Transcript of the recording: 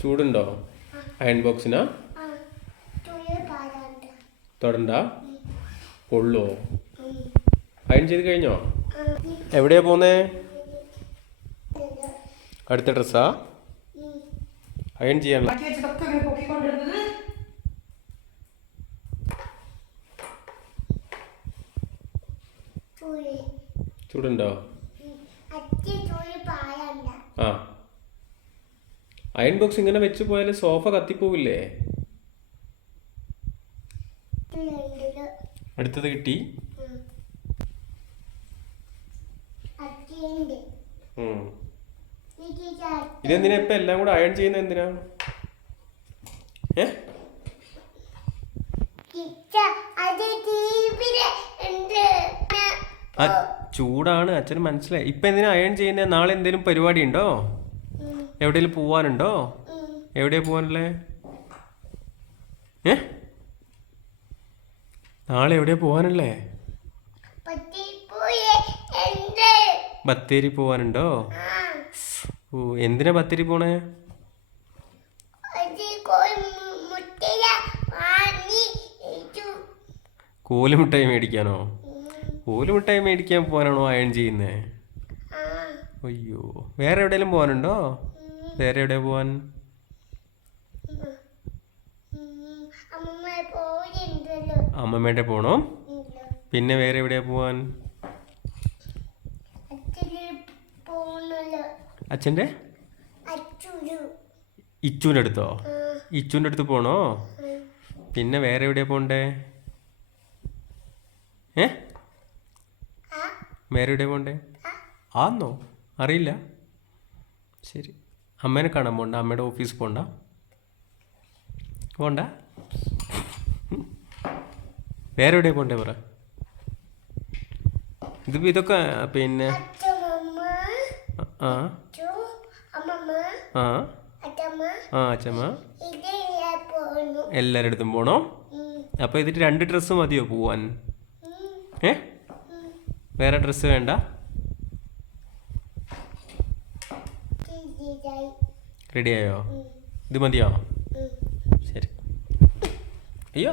ചൂടുണ്ടോ iron ബോക്സിനാ? തൊടണ്ട, പൊള്ളോ? Iron ചെയ്ത് കഴിഞ്ഞോ? എവിടെയാ പോന്നേ? അടുത്ത ഡ്രസ്സാ അയൺ ചെയ്യാനുള്ള? ചൂടുണ്ടോ? ആ, അയൺ ബോക്സ് ഇങ്ങനെ വെച്ച് പോയാൽ സോഫ കത്തിപ്പോവില്ലേ? അടുത്തത് കിട്ടി. ഇതെന്തിനാ ഇപ്പൊ എല്ലാം കൂടെ അയൺ ചെയ്യുന്നത്? എന്തിനാ? ചൂടാണ്, അച്ഛന് മനസ്സിലായി. ഇപ്പൊ എന്തിനാ അയൺ ചെയ്യുന്നത്? നാളെ എന്തെങ്കിലും പരിപാടി ഉണ്ടോ? എവിടെയെങ്കിലും പോവാനുണ്ടോ? എവിടെയാ പോവാനല്ലേ? നാളെ എവിടെയാ പോവാനല്ലേ? ബത്തേരി പോവാനുണ്ടോ? ഓ, എന്തിനാ ബത്തേരി പോണേ? കോലുമിഠായി മേടിക്കാനോ? കോലുമിഠായി മേടിക്കാൻ പോകാനാണോ അയൺ ചെയ്യുന്നേ? അയ്യോ, വേറെ എവിടെയെങ്കിലും പോകാനുണ്ടോ? വേറെ എവിടെയാ പോവാൻ? അമ്മമ്മേടെ പോണോ? പിന്നെ വേറെ എവിടെയാ പോവാൻ? അച്ഛൻ്റെ ഇച്ചുവിൻ്റെ അടുത്തോ? ഇച്ചുവിൻ്റെ അടുത്ത് പോണോ? പിന്നെ വേറെ എവിടെയാ പോണ്ടേ? വേറെ എവിടെയാ പോണ്ടേ? ആന്നോ? അറിയില്ല. ശരി, അമ്മേനെ കാണാൻ പോണ്ട? അമ്മയുടെ ഓഫീസിൽ പോണ്ട? പോണ്ട? വേറെ എവിടെയാ പോണ്ടേ പറ? ഇതൊക്കെ പിന്നെ ആ ആ ആ അച്ഛമ്മ എല്ലാവരുടെ അടുത്തും പോണോ? അപ്പൊ ഇതിട്ട് 2 ഡ്രസ്സ് മതിയോ പോവാൻ? വേറെ ഡ്രസ്സ് വേണ്ട? റെഡിയായോ? ഇത് മതിയോ? ശരി. അയ്യോ.